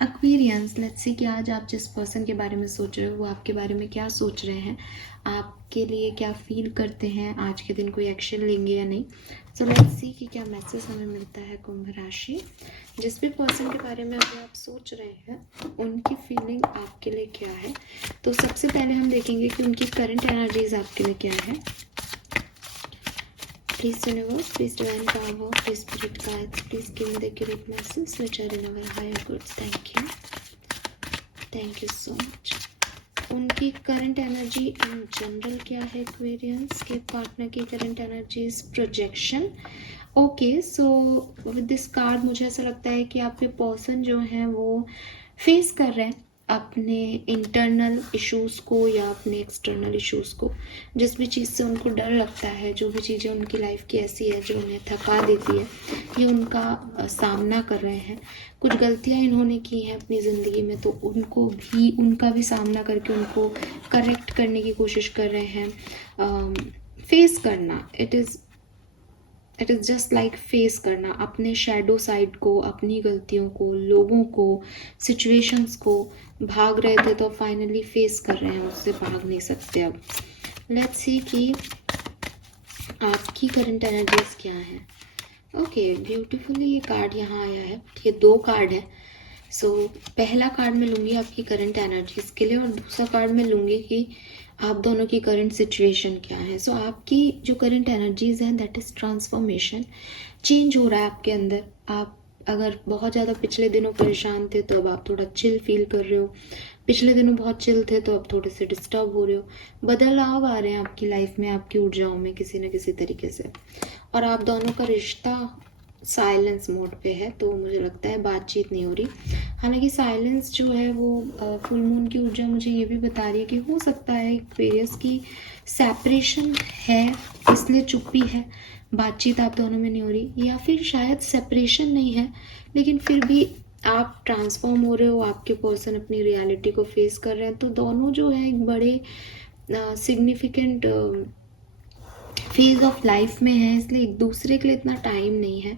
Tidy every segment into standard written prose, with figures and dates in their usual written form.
Aquarians, let's see कि आज आप जिस पर्सन के बारे में सोच रहे हो वो आपके बारे में क्या सोच रहे हैं, आपके लिए क्या फील करते हैं, आज के दिन कोई एक्शन लेंगे या नहीं। सो लेट्स सी कि क्या मैसेज हमें मिलता है कुंभ राशि। जिस भी पर्सन के बारे में अभी आप सोच रहे हैं उनकी फीलिंग आपके लिए क्या है। तो सबसे पहले हम देखेंगे कि उनकी करंट एनर्जीज आपके लिए क्या है। Please universe, please divine power, please spirit guides, please give me the accurate messages which are in our higher goods. Thank you so much. उनकी करंट एनर्जी इन जनरल क्या है एक्वेरियंस के partner की current energies projection. Okay, so with this card मुझे ऐसा लगता है कि आपके पर्सन जो हैं वो फेस कर रहे हैं अपने इंटरनल इश्यूज़ को या अपने एक्सटर्नल इश्यूज़ को। जिस भी चीज़ से उनको डर लगता है, जो भी चीज़ें उनकी लाइफ की ऐसी है जो उन्हें थका देती है, ये उनका सामना कर रहे हैं। कुछ गलतियां इन्होंने की हैं अपनी ज़िंदगी में, तो उनका भी सामना करके उनको करेक्ट करने की कोशिश कर रहे हैं। फेस करना, it is just like face करना अपने शैडो साइड को, अपनी गलतियों को, लोगों को, सिचुएशंस को। भाग रहे थे तो फाइनली फेस कर रहे हैं, उससे भाग नहीं सकते अब। लेट्स सी कि आपकी करंट एनर्जीज क्या है। ओके, ब्यूटीफुली ये कार्ड यहाँ आया है। ये 2 कार्ड है। सो पहला कार्ड मैं लूँगी आपकी करंट एनर्जीज के लिए और दूसरा कार्ड मैं लूँगी कि आप दोनों की करंट सिचुएशन क्या है। सो आपकी जो करंट एनर्जीज हैं दैट इज़ ट्रांसफॉर्मेशन। चेंज हो रहा है आपके अंदर। आप अगर बहुत ज़्यादा पिछले दिनों परेशान थे तो अब आप थोड़ा चिल फील कर रहे हो। पिछले दिनों बहुत चिल थे तो अब थोड़े से डिस्टर्ब हो रहे हो। बदलाव आ रहे हैं आपकी लाइफ में, आपकी ऊर्जाओं में किसी न किसी तरीके से। और आप दोनों का रिश्ता साइलेंस मोड पे है, तो मुझे लगता है बातचीत नहीं हो रही। हालांकि साइलेंस जो है वो फुल मून की ऊर्जा मुझे ये भी बता रही है कि हो सकता है एक्वेरियस की सेपरेशन है, इसलिए चुप्पी है, बातचीत आप दोनों में नहीं हो रही। या फिर शायद सेपरेशन नहीं है लेकिन फिर भी आप ट्रांसफॉर्म हो रहे हो, आपके पर्सन अपनी रियलिटी को फेस कर रहे हैं। तो दोनों जो है एक बड़े सिग्निफिकेंट फेज ऑफ लाइफ में है, इसलिए एक दूसरे के लिए इतना टाइम नहीं है,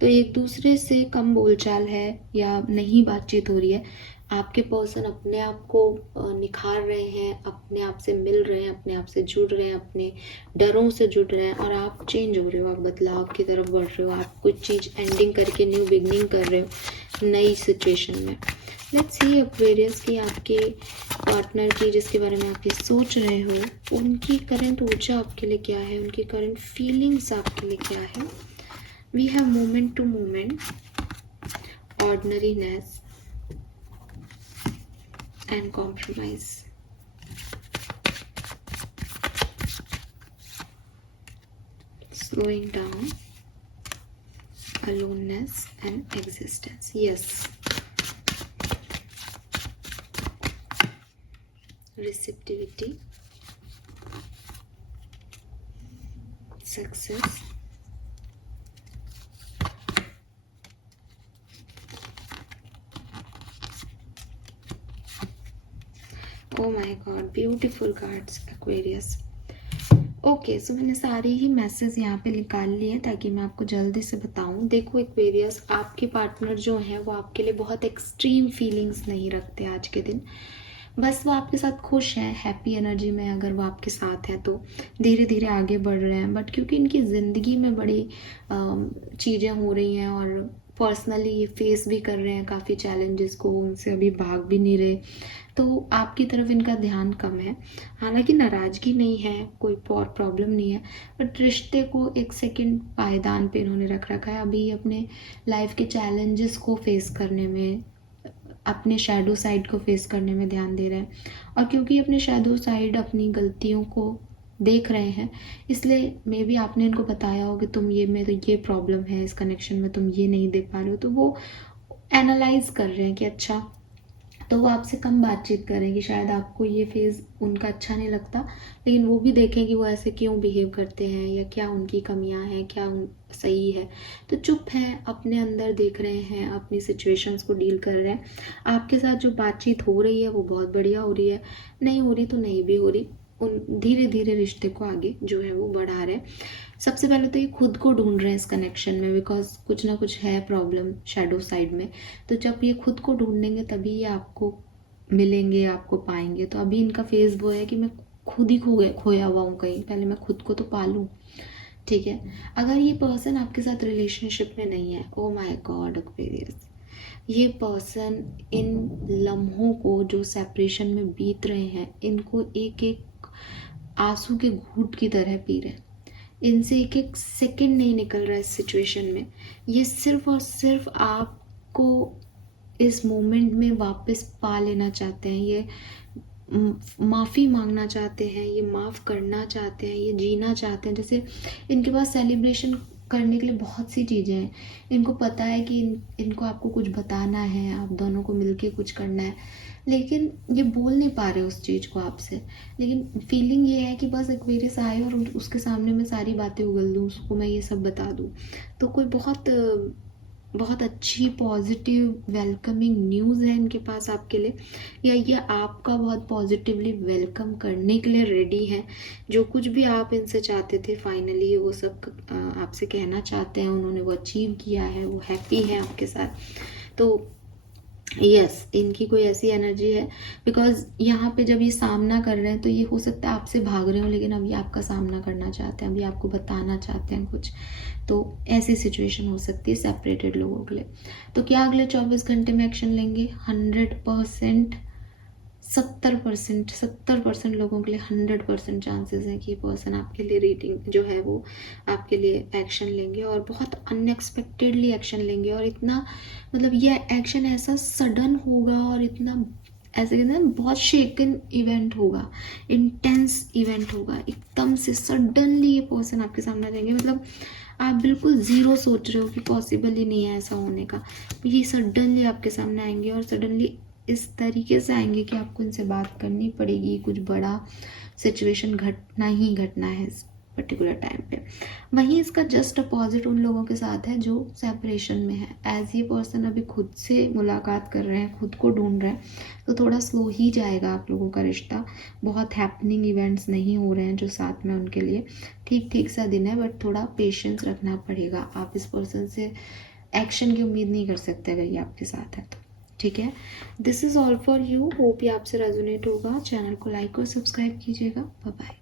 तो एक दूसरे से कम बोलचाल है या नहीं बातचीत हो रही है। आपके पर्सन अपने आप को निखार रहे हैं, अपने आप से मिल रहे हैं, अपने आप से जुड़ रहे हैं, अपने डरों से जुड़ रहे हैं। और आप चेंज हो रहे हो, आप बदलाव की तरफ बढ़ रहे हो, आप कुछ चीज़ एंडिंग करके न्यू बिगनिंग कर रहे हो नई सिचुएशन में। लेट्स सी एक्वेरियस की आपके पार्टनर की जिसके बारे में आप ये सोच रहे हो, उनकी करंट ऊर्जा आपके लिए क्या है, उनकी करंट फीलिंग्स आपके लिए क्या है। We have moment to moment, ordinariness and compromise. slowing down, aloneness and existence. Yes, receptivity, success, oh my god, beautiful cards Aquarius. Okay, so मैंने सारे ही मैसेज यहाँ पे निकाल लिए ताकि मैं आपको जल्दी से बताऊँ। देखो एक्वेरियस, आपके पार्टनर जो हैं वो आपके लिए बहुत एक्सट्रीम फीलिंग्स नहीं रखते आज के दिन। बस वो आपके साथ खुश हैं, हैप्पी एनर्जी में अगर वो आपके साथ हैं तो धीरे धीरे आगे बढ़ रहे हैं। बट क्योंकि इनकी ज़िंदगी में बड़ी चीज़ें हो रही हैं और पर्सनली ये फेस भी कर रहे हैं काफ़ी चैलेंजेस को, उनसे अभी भाग भी नहीं रहे, तो आपकी तरफ इनका ध्यान कम है। हालांकि नाराज़गी नहीं है, कोई प्रॉब्लम नहीं है, बट रिश्ते को एक सेकंड पायदान पे इन्होंने रख रखा है। अभी अपने लाइफ के चैलेंजेस को फेस करने में, अपने शैडो साइड को फेस करने में ध्यान दे रहे हैं। और क्योंकि अपने शैडो साइड अपनी गलतियों को देख रहे हैं, इसलिए मे बी आपने इनको बताया हो कि तुम ये, में तो ये प्रॉब्लम है इस कनेक्शन में, तुम ये नहीं देख पा रहे हो, तो वो एनालाइज कर रहे हैं कि अच्छा, तो वो आपसे कम बातचीत करेंगे। शायद आपको ये फेज़ उनका अच्छा नहीं लगता, लेकिन वो भी देखें कि वो ऐसे क्यों बिहेव करते हैं या क्या उनकी कमियां हैं, क्या सही है। तो चुप हैं, अपने अंदर देख रहे हैं, अपनी सिचुएशंस को डील कर रहे हैं। आपके साथ जो बातचीत हो रही है वो बहुत बढ़िया हो रही है, नहीं हो रही तो नहीं भी हो रही। उन धीरे धीरे रिश्ते को आगे जो है वो बढ़ा रहे हैं। सबसे पहले तो ये खुद को ढूंढ रहे हैं इस कनेक्शन में, बिकॉज कुछ ना कुछ है प्रॉब्लम शैडो साइड में। तो जब ये खुद को ढूंढेंगे तभी ये आपको मिलेंगे, आपको पाएंगे। तो अभी इनका फेज वो है कि मैं खुद ही खोया हुआ हूँ कहीं, पहले मैं खुद को तो पालूँ। ठीक है, अगर ये पर्सन आपके साथ रिलेशनशिप में नहीं है, ओ माय गॉड एक्वेरियस, ये पर्सन इन लम्हों को जो सेपरेशन में बीत रहे हैं, इनको एक एक आंसू के घूंट की तरह पी रहे हैं। इनसे एक एक सेकंड नहीं निकल रहा है इस सिचुएशन में। ये सिर्फ और सिर्फ आपको इस मोमेंट में वापस पा लेना चाहते हैं। ये माफ़ी मांगना चाहते हैं, ये माफ़ करना चाहते हैं, ये जीना चाहते हैं। जैसे इनके पास सेलिब्रेशन करने के लिए बहुत सी चीज़ें हैं। इनको पता है कि इनको आपको कुछ बताना है, आप दोनों को मिलके कुछ करना है, लेकिन ये बोल नहीं पा रहे उस चीज़ को आपसे। लेकिन फीलिंग ये है कि बस एक्वेरियस आए और उसके सामने मैं सारी बातें उगल दूँ, उसको मैं ये सब बता दूँ। तो कोई बहुत अच्छी पॉजिटिव वेलकमिंग न्यूज़ है इनके पास आपके लिए, या ये आपका बहुत पॉजिटिवली वेलकम करने के लिए रेडी है। जो कुछ भी आप इनसे चाहते थे फाइनली वो सब आपसे कहना चाहते हैं, उन्होंने वो अचीव किया है, वो हैप्पी है आपके साथ। तो यस, इनकी कोई ऐसी एनर्जी है, बिकॉज यहाँ पे जब ये सामना कर रहे हैं तो ये हो सकता है आपसे भाग रहे हो, लेकिन अभी आपका सामना करना चाहते हैं, अभी आपको बताना चाहते हैं कुछ। तो ऐसी सिचुएशन हो सकती है सेपरेटेड लोगों के लिए। तो क्या अगले 24 घंटे में एक्शन लेंगे? 100%, 70% लोगों के लिए 100% चांसेस हैं कि ये पर्सन आपके लिए रीडिंग जो है वो आपके लिए एक्शन लेंगे, और बहुत अनएक्सपेक्टेडली एक्शन लेंगे। और इतना मतलब ये एक्शन ऐसा सडन होगा और इतना ऐसे कहते हैं बहुत शेकन इवेंट होगा, इंटेंस इवेंट होगा, एकदम से सडनली ये पर्सन आपके सामने आ जाएंगे। मतलब आप बिल्कुल ज़ीरो सोच रहे हो कि पॉसिबल ही नहीं है ऐसा होने का, ये सडनली आपके सामने आएंगे, और सडनली इस तरीके से आएंगे कि आपको इनसे बात करनी पड़ेगी। कुछ बड़ा सिचुएशन घटना ही घटना है इस पर्टिकुलर टाइम पे। वहीं इसका जस्ट अपोजिट उन लोगों के साथ है जो सेपरेशन में है। एज ये पर्सन अभी खुद से मुलाकात कर रहे हैं, खुद को ढूंढ रहे हैं, तो थोड़ा स्लो ही जाएगा आप लोगों का रिश्ता। बहुत हैपनिंग इवेंट्स नहीं हो रहे हैं जो साथ में उनके लिए। ठीक ठीक सा दिन है, बट थोड़ा पेशेंस रखना पड़ेगा। आप इस पर्सन से एक्शन की उम्मीद नहीं कर सकते अगर ये आपके साथ है तो। ठीक है, this is all for you. Hope ये आपसे रेजोनेट होगा। चैनल को लाइक और सब्सक्राइब कीजिएगा। Bye bye.